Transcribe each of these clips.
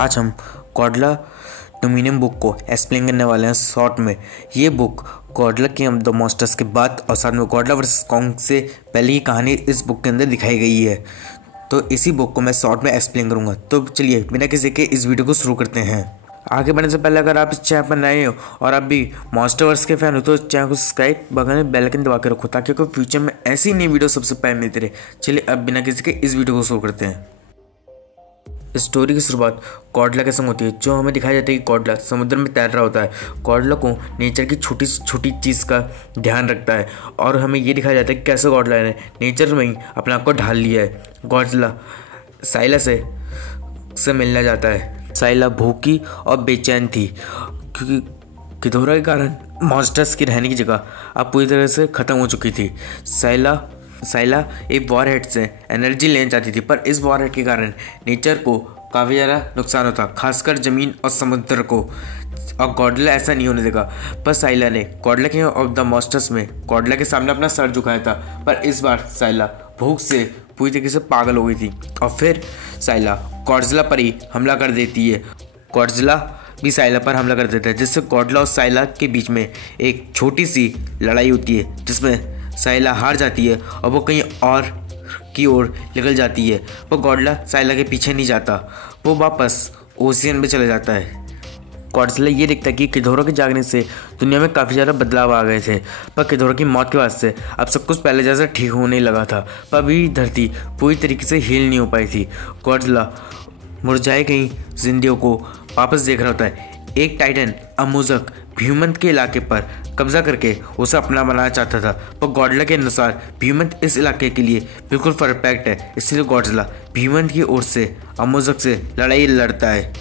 आज हम Godzilla dominion book को एक्सप्लेन करने वाले हैं शॉर्ट में। ये book Godzilla king of the monsters के बाद और साथ में गॉडजिला वर्सेस कॉन्ग से पहले की कहानी इस बुक के अंदर दिखाई गई है। तो इसी बुक को मैं शॉर्ट में एक्सप्लेन करूँगा। तो चलिए बिना किसी के इस वीडियो को शुरू करते हैं। आगे बढ़ने से पहले अगर आप इस चैनल पर नए हो और आप भी मॉन्स्टरवर्स के फैन हो तो चैनल को सब्सक्राइब बगल में बेल आइकन दबा के रखो ताकि कोई फ्यूचर में ऐसी नई वीडियो सबसे पहले मिलती रहे। चलिए अब बिना किसी के इस वीडियो को शुरू करते हैं। स्टोरी की शुरुआत गॉडजिला के संग होती है, जो हमें दिखाया जाता है कि गॉडजिला समुद्र में तैर रहा होता है। गॉडजिला को नेचर की छोटी से छोटी चीज़ का ध्यान रखता है और हमें ये दिखाया जाता है कि कैसे गॉडजिला ने नेचर में ही अपने आप को ढाल लिया है। गॉडजिला साइला से मिलने जाता है। साइला भूखी और बेचैन थी क्योंकि गिधोरा के कारण मॉन्स्टर्स की रहने की जगह अब पूरी तरह से ख़त्म हो चुकी थी। साइला एक वॉर हेड से एनर्जी लेना चाहती थी, पर इस वॉर हेड के कारण नेचर को काफ़ी ज़्यादा नुकसान होता, खासकर ज़मीन और समुद्र को। और गॉडजिला ऐसा नहीं होने देगा। पर साइला ने Godzilla king of the monsters में गॉडजिला के सामने अपना सर झुकाया था, पर इस बार साइला भूख से पूरी तरीके से पागल हो गई थी और फिर साइला गॉडजिला पर ही हमला कर देती है। गॉडजिला भी साइला पर हमला कर देता है, जिससे गॉडजिला और साइला के बीच में एक छोटी सी लड़ाई होती है जिसमें साइला हार जाती है और वो कहीं और की ओर निकल जाती है। पर गॉडजिला साइला के पीछे नहीं जाता, वो वापस ओशियन में चले जाता है। गॉडजिला ये देखता है कि गिधोरा के जागने से दुनिया में काफ़ी ज़्यादा बदलाव आ गए थे, पर गिधोरा की मौत के बाद से अब सब कुछ पहले जैसा ठीक होने लगा था, पर अभी धरती पूरी तरीके से हील नहीं हो पाई थी। गॉडजिला मुरझाई गई जिंदगियों को वापस देख रहा होता है। एक टाइटन अमूजक भ्यूमंत के इलाके पर कब्जा करके उसे अपना बनाना चाहता था, पर गॉडजिला के अनुसार भ्यूमंत इस इलाके के लिए बिल्कुल परफेक्ट है। इसलिए गॉडजिला भ्यूमंत की ओर से अमूजक से लड़ाई लड़ता है।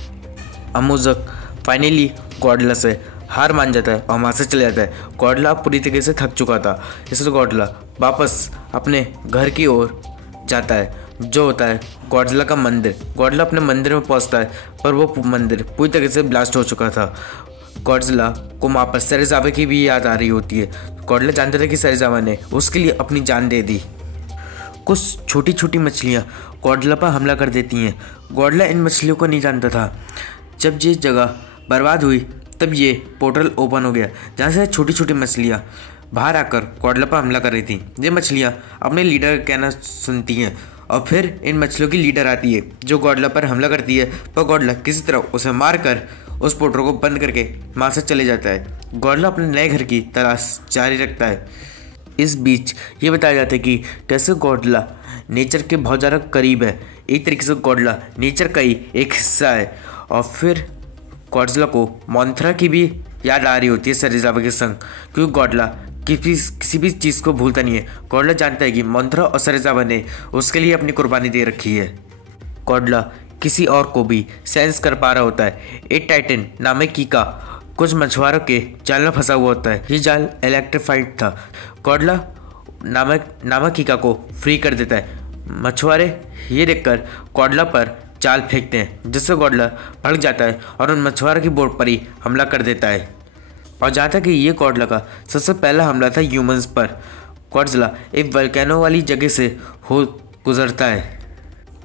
अमूजक फाइनली गॉडजिला से हार मान जाता है और वहाँ से चले जाता है। गॉडजिला पूरी तरीके से थक चुका था, इसलिए गॉडजिला वापस अपने घर की ओर जाता है, जो होता है गॉडजिला का मंदिर। गॉडजिला अपने मंदिर में पहुंचता है, पर वो मंदिर पूरी तरह से ब्लास्ट हो चुका था। गॉडजिला को वहाँ पर सेरेज़ावा की भी याद आ रही होती है। गॉडजिला जानता था कि सेरेज़ावा ने उसके लिए अपनी जान दे दी। कुछ छोटी छोटी मछलियाँ गॉडजिला पर हमला कर देती हैं। गॉडजिला इन मछलियों को नहीं जानता था। जब ये जगह बर्बाद हुई तब ये पोर्टल ओपन हो गया, जहाँ से छोटी छोटी मछलियाँ बाहर आकर गॉडजिला पर हमला कर रही थी। ये मछलियाँ अपने लीडर का कहना सुनती हैं और फिर इन मछलियों की लीडर आती है जो गॉडजिला पर हमला करती है, पर गॉडजिला किसी तरह उसे मारकर उस पोर्टल को बंद करके वहाँ से चले जाता है। गॉडजिला अपने नए घर की तलाश जारी रखता है। इस बीच ये बताया जाता है कि कैसे गॉडजिला नेचर के बहुत ज़्यादा करीब है। एक तरीके से गॉडजिला नेचर का ही एक हिस्सा है। और फिर गॉडजिला को मोंथरा की भी याद आ रही होती है सेरेज़ावा के संग, क्योंकि गॉडजिला किसी भी चीज़ को भूलता नहीं है। गॉडजिला जानता है कि मोंथरा और सेरेज़ावा ने उसके लिए अपनी कुर्बानी दे रखी है। गॉडजिला किसी और को भी सेंस कर पा रहा होता है। एक टाइटन नामक कीका कुछ मछुआरों के जाल में फंसा हुआ होता है। ये जाल इलेक्ट्रीफाइड था। गॉडजिला नामक कीका को फ्री कर देता है। मछुआरे ये देखकर गॉडजिला पर जाल फेंकते हैं, जिससे गॉडजिला भड़क जाता है और उन मछुआरों की बोट पर ही हमला कर देता है। और जहाँ तक कि ये गॉडजिला का सबसे पहला हमला था ह्यूमंस पर। गॉडजिला एक वल्केनो वाली जगह से हो गुजरता है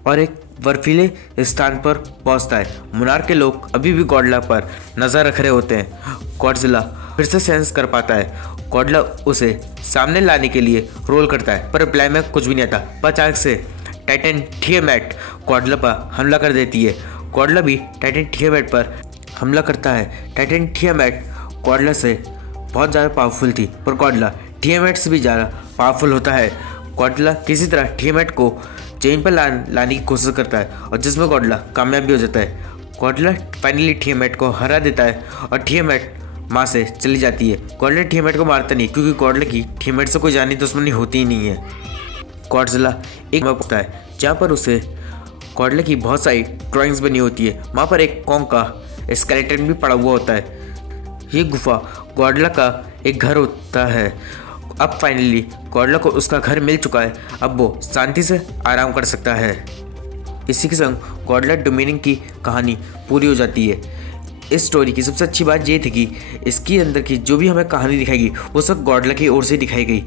और एक बर्फीले स्थान पर पहुंचता है। मुनार के लोग अभी भी गॉडजिला पर नज़र रख रहे होते हैं। गॉडजिला फिर से सेंस कर पाता है। गॉडजिला उसे सामने लाने के लिए रोल करता है, पर रिप्लाई में कुछ भी नहीं आता। पर अचानक से टाइटन थियामैट गॉडजिला पर हमला कर देती है। गॉडजिला भी टाइटन थियामैट पर हमला करता है। टाइटन थियामैट गॉडजिला से बहुत ज़्यादा पावरफुल थी, पर गॉडजिला थियामैट से भी ज़्यादा पावरफुल होता है। गॉडजिला किसी तरह थियामैट को जमीन पर लाने की कोशिश करता है और जिसमें गॉडजिला कामयाब भी हो जाता है। गॉडजिला फाइनली थियामैट को हरा देता है और थियामैट माँ से चली जाती है। गॉडजिला थियामैट को मारता नहीं, क्योंकि गॉडजिला की थियामैट से कोई जानी दुश्मनी होती ही नहीं है। गॉडजिला एक में पहुंचता है जहाँ पर उसे गॉडजिला की बहुत सारी ड्राइंग्स बनी होती है। वहाँ पर एक कॉन्ग का स्केलेटन भी पड़ा हुआ होता है। ये गुफा गॉडजिला का एक घर होता है। अब फाइनली गॉडजिला को उसका घर मिल चुका है। अब वो शांति से आराम कर सकता है। इसी के संग गॉडजिला डोमिनियन की कहानी पूरी हो जाती है। इस स्टोरी की सबसे अच्छी बात ये थी कि इसके अंदर की जो भी हमें कहानी दिखाई गई वो सब गॉडला की ओर से दिखाई गई।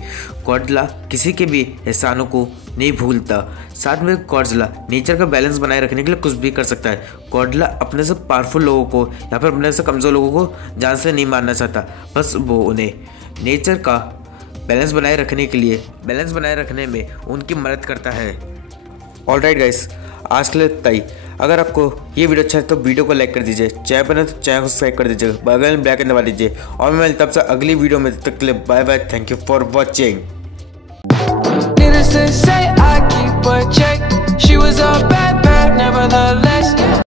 गॉडला किसी के भी एहसानों को नहीं भूलता। साथ में गॉडजिला नेचर का बैलेंस बनाए रखने के लिए कुछ भी कर सकता है। गॉडजिला अपने से पावरफुल लोगों को या फिर अपने से कमज़ोर लोगों को जान से नहीं मारना चाहता, बस वो उन्हें नेचर का बैलेंस बनाए रखने में उनकी मदद करता है। ऑलराइट गाइस, आज के लिए इतना ही। अगर आपको ये वीडियो अच्छा है तो वीडियो को लाइक कर दीजिए, चैनल पर नहीं तो चैनल को सब्सक्राइब कर दीजिए, बगल में ब्लैक दबा दीजिए और मैं मिलता हूं आपसे अगली वीडियो में। तब तक के लिए bye bye, thank you for watching.